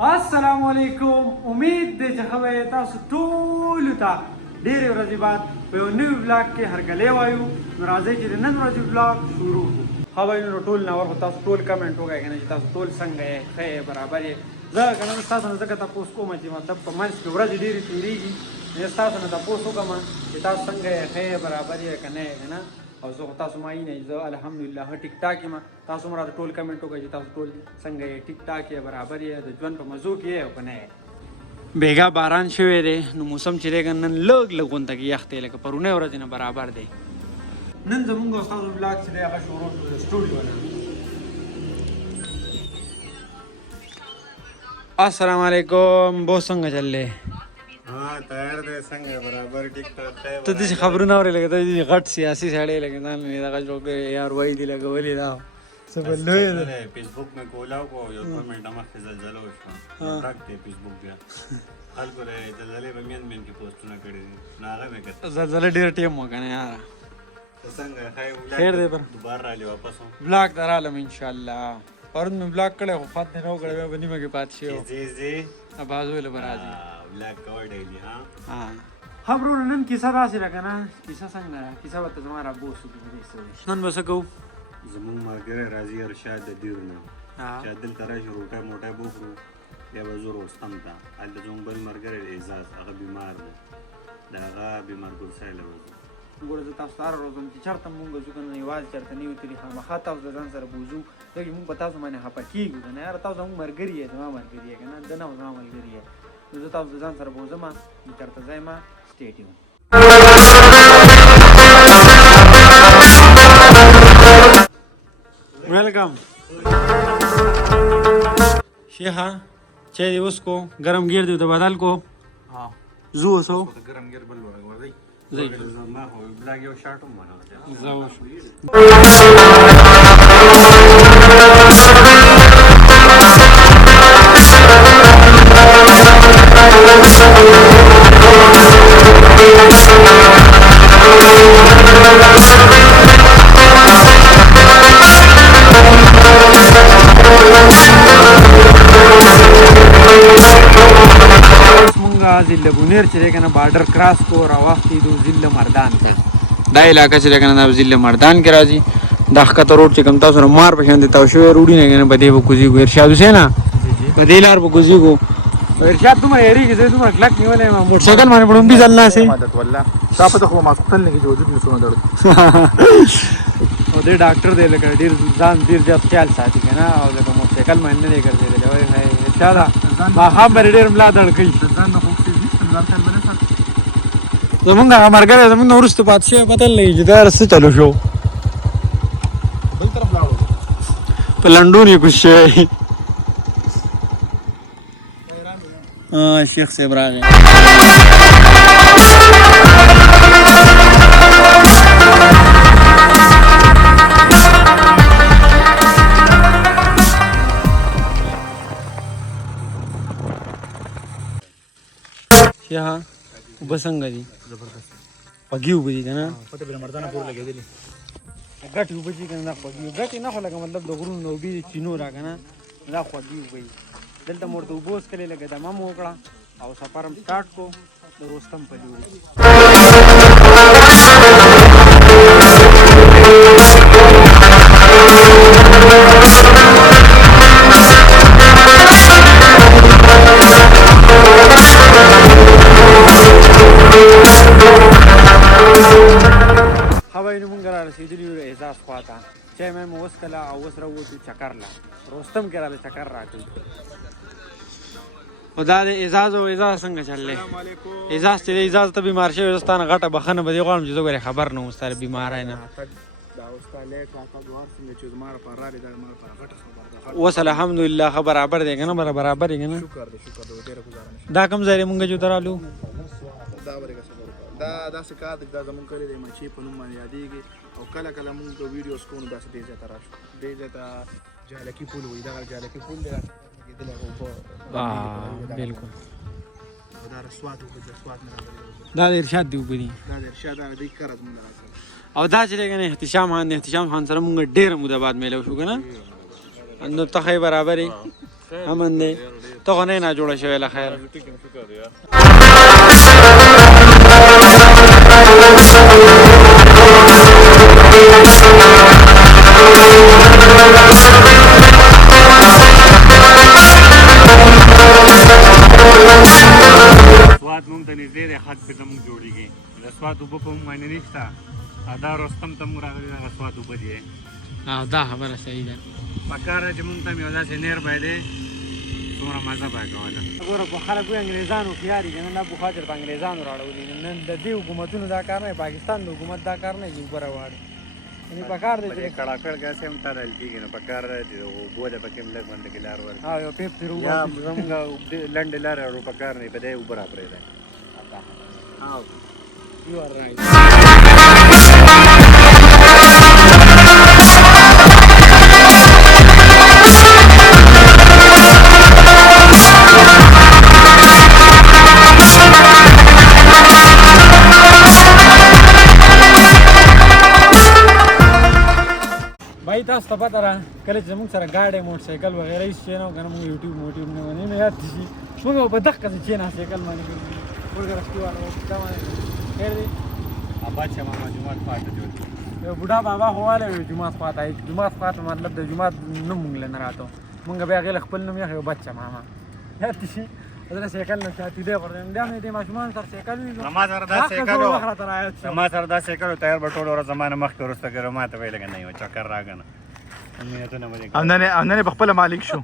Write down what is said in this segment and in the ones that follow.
السلام علیکم. امید دی چې خبره تاسو ټول ته ډېرې ورځې بعد په یو نوي بلاګ کې هرکلی وایو. نو راځئ چې د نن ورځې بلاګ شروع کړو. ښه وایو نو ټول ناور خو تاسو ټول کمنټ وکړئ که نه چې تاسو ټول څنګه یې ښه یې برابر یې. زه که نه ستاسو نه ځکه تپوس کوم چې مطلب په منځ کې ورځې ډېرې تېرېږي زه ستاسو نه تپوس وکړم چې تاسو څنګه یې ښه یې برابر یې که نه یې که نه. او زه خو تاسو معین یې زه الحمدلله ښه ټیک ټاک یم. تاسو هم راته ټول کمنټ وکړئ چې تاسو ټول څنګه یې ټیک ټاک یې برابر یې د ژوند په مزو کې یې او که نه یې. بیګا باران شوی دی نو موسم چې دی که نن لږ لږ غونته کې یخ دی لکه پرونۍ ورځې نه برابر دی. نن زمونږ او ستاسو بلاګ چې دی هغه شروع شو د سټوډیو نه. السلام علیکم. بہت څنګه چل دی؟ हाँ तैयार दे संग बराबर टिक टाक है ته داسې خبرونه اورې لکه ته داسې غټ سیاسي سړی لکه ځان مې دغه جوړ کړی یار وایي دي لګولې دا څه بل لوی دی. فیسبوک مې کولاو کو یو کمنټ مخکې زلزله وشوه راک دی فیسبوک بیا خلکو له زلزلې په مین کې پوسټونه کړي دي نو هغه مې کړ زلزله ډېر ټیم وکنه یار. څنګه خیر دی پر دوباره رالی واپس بلاګ ته رالم انشاءالله. پرون مې بلاګ کړی خو پات مې نه وکړی بیا به نیمه کې پاتې شوی زی زی بازو یې له به راځي. بلاګ کور ډیلی ها ها برونه نن کیسه داسې ده که نه کیسه څنګه ده کیسه به ته زما رابوس وکړي نن به څه کوو زمونږ ملګری راځي ارشاد د دیر نه چې دلته راشي روټۍ موټۍ بوخورو بیا به ځو رستم ته هلته زموږ بل ملګری دی اعزاز هغه بیمار دی د هغه بیمار ګلسای له وځو ګوره زه تاسو ته هره ورځ وایم چې چېرته مونږ ځو که نه یوازې چېرته نه یو تلي خامخا تاسو د ځان سره بوځو ځکه مونږ په تاسو باندې خفه کېږو که نه یاره تاسو زموږ ملګري یې زما ملګري یې که نه ده نه زما ملګري یې نو زه تاسو د ځان سره بوځم نو چېرته ځای ما سټې ټیون. वेलकम शेहा चाय दिवस को गरम गिर दे तो बदल को हाँ जू सो गरम गिर बल वरदी زي ما هو بلاګ یو شارټ هم ونه زو ضلع بونیر چې کنه بارډر کراس کو راوختي دو ضلع مردان ته دا علاقہ چې کنه ضلع مردان کې راځي د ښکته روډ چې کوم تاسو مار په شان دي تاسو شوی روډي نه کنه بده کوزي ګو ارشاد حسین په دې لار په کوزي ګو ارشاد تم یې ری کې زه تم کلک نیولې ما موټر سایکل باندې پړم بي ځلنا سي مدد والله دا په خو ما خپل نه کې وجود نشو درد او دې ډاکټر دې لکه ډیر ځان ډیر ځات خیال ساتي کنه او لکه موټر سایکل باندې نه ګرځي دی وای هاي ارشاد ما هم ډیر ملا دړ کوي ځان نه خو څه زمونږ هغه ملګری زمونږ نه وروسته پاتې شوی پته نه لګي چې دا څه چلو شو بل طرف لاړو په لنډون یې کوز شوی شیخ صاحب راغی شیخه اوبه څنګه دي زبردست خوږې اوبه دي که نه پته به مردانه پورې لګېدلې ګټې اوبه چې که نه دا خوږې ګټې نه خو لکه مطلب د غرونو نه اوبې دي چینو را که نه دا خوږې اوبه دي دلته مو ورته اوبه وڅښلې لکه دمه مو وکړه او سفر هم سټارټ کړو د روستم په لوري. خبرې مونږ را رسېدلي یو اعزاز خوا ته چای مې مو وڅښله او اوس راووتو چکر له روستم کې راله چکر راکړي خو دا د اعزاز او اعزاز څنګه چل دی اعزاز چې دی اعزاز ته بیمار شوی زه ستا نه غټه بښنه به دې غواړم چې زه ګورې خبر نه وم ستا د بیماری نه دا اوس تا لیټ راتګ وار څنګه چې زما لپاره راغلی دا زما لپاره غټه خبره ده اوس الحمدلله ښه برابر دی که نه برابر یې که نه شکر دی ډېره ګزاره نشته دا کوم ځای دی مونږ چې ته رالو دا ورګه صبر دا داسې کار دی دا زمونږ کړی دی مچې په نوم باندې یادېږي او کله کله مونږ د ویډیوز کوو نو داسې دې ځای ته راشو دې ځای ته جالکي پول وایي دغه جالکي پول دی لګېدلی اوبه بلکل دا رسوات اوبه دي رسوات نه راغلي دا د ارشاد دی اوبه دي دا د ارشاد هغه دی کره زمونږ راځي او دا چې دی که نه احتشام خان د احتشام خان سره مونږ ډېره موده بعد میلاو شو که نه نو ته ښه برابر یې امن دی ته خو نه نه جوړه شوې له خیر سواد مونږ ته نږدې دی خط پې ته مونږ جوړېږي د سواد اوبه په مونږ باندې نشته دا رستم ته مونږ راغلي دغه سواد اوبه دي دا خبره صحیح ده پکار ده چې مونږ ته هم یو داسې نیر به دی څومره مزه به کوله ګوره په خلک وایي انګریزانو هوښیار دي که نه دا پخوا چېرته انګریزانو راړولي نن د دې حکومتونو دا کار نه دی پاکستان د حکومت دا کار نه دی اوبه راواړي یعنې پکار دی چې کړاکړ ګاسې هم تړل کېږي نو پکار ده چې اوبو ده پکې هم لږ منډه کې لار ورکړي یو پیپ ترې یا زموږ لنډې لارې ورو پکار نه په دې اوبه را پرېږدی You are right. भाई تاسو ته پته ده کله چې زموږ سره ګاډی موټرسایکل وغیره هېڅ شی نه وو که نه موږ یوټیوب موټیوب نه ونې نو یاد دي شي موږ به په دقه څه کېناست سایکل باندې ګرځي ورګه رسکي والا دا باندې خیر دی بادشاه ماما جومات پاته جوړ یو بوډا بابا خو والی وي جومات خواته جومات خواته مطلب د جومات نوم موږ له نه راته موږ بیا هغې له خپل نوم یې بچه ماما یاد دي شي زه سایکل نه چاټېدی غورځم بیا مې دې ماشومانو سره سایکل وي زما سره دا سایکل و زما سره دا سایکل و تیار به ټوله ورځ زمانه مخکې وروسته کړو ما ته ویل که نه یو چکر راږه نه امنیتونه به دې او نن یې په خپله مالک شو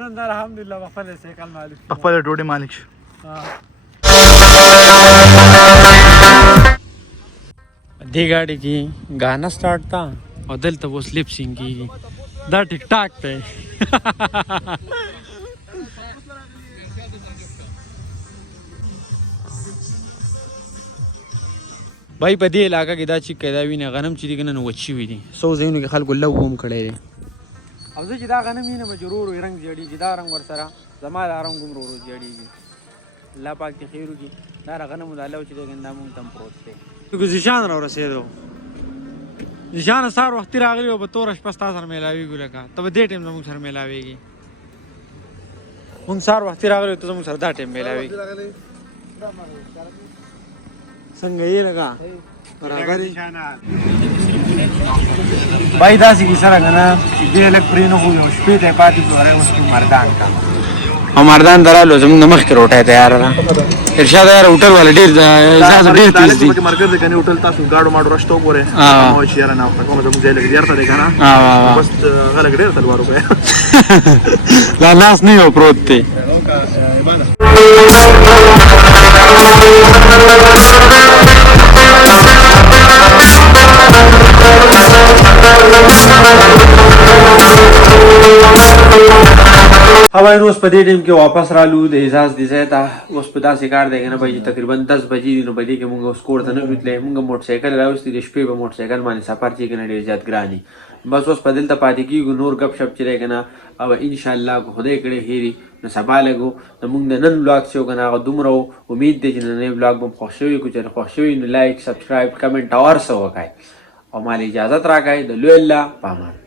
نن دا الحمدلله په خپله سایکل مالک په خپله ډوډۍ مالک شو دې ګاډي کې गाना سٹارټ تا او دلته اوس لپ سینګ کېږي دا ټیک ټاک دی بھائی په دې علاقه کې دا چې دا وینه غنم چې دي که نه نو وچ شوي دي څو ځایونو کې خلکو لو هم کړی دی او زه چې دا غنم وینم به چې ورو ورو رنګ زیړېږي دا رنګ ورسره زما دا رنګ هم ورو ورو زیړېږي الله پاک دې خیر وکړي دا غنمو دا لو چې دی دا مونږ ته هم پروت دی زیشان را ورسېدو زیشانه سهار وختي راغلي او په توره شپه ستا سره میلاوېږو لکه ته به دې ټایم زموږ سره میلاوېږي مونږ سهار وختي راغلي ته زموږ سره دا ټایم میلاوېږي څنګه یې لکه برابر بھائی داسې کیسه ده که نه چې دې هلک پرېنښو یو شپې ته یې پاتې کړو هغه اوس کې مردان کا او مردان ته رالو زموږ د مخکې روټۍ تیاره ده ارشاد یاره هوټل والا ډېر ډېر تیز دي مرګر دی که نه هوټل تاسو ګاډو ماډو رشته وګورئ چې یاره ناوخته کومه زموږ ځای لږ زیار ته دی که نه بس هغه لږ ډېر تلوار وکړئ لا ناس نه یو پروت دی هوای نو اوس په دې ټیم کې واپس رالو د اعزاز دې ځای ته اوس په داسې کار دی که نه بھائی تقریبا 10 بجې دي نو په دې کې مونږ اوس کور ته نه شو تللی مونږ موټرسایکل راوستي د شپې په موټرسایکل باندې سفر چې که نه ډېر زیات ګران دي بس اوس په دلته پاتې کېږو نور ګپ شپ چې دی که نه او انشاءالله که خدای کړی هېري نو سبا لګو زمونږ د نن بلاګ چې و که نه هغه دومره و امید دی چې نننی بلاګ به م خوښ شوي که چېرې خوښ شوي نو لایک سبسکرایب کمنټ او هر څه وکړئ او مال اجازت راکړئ د لوی الله په امان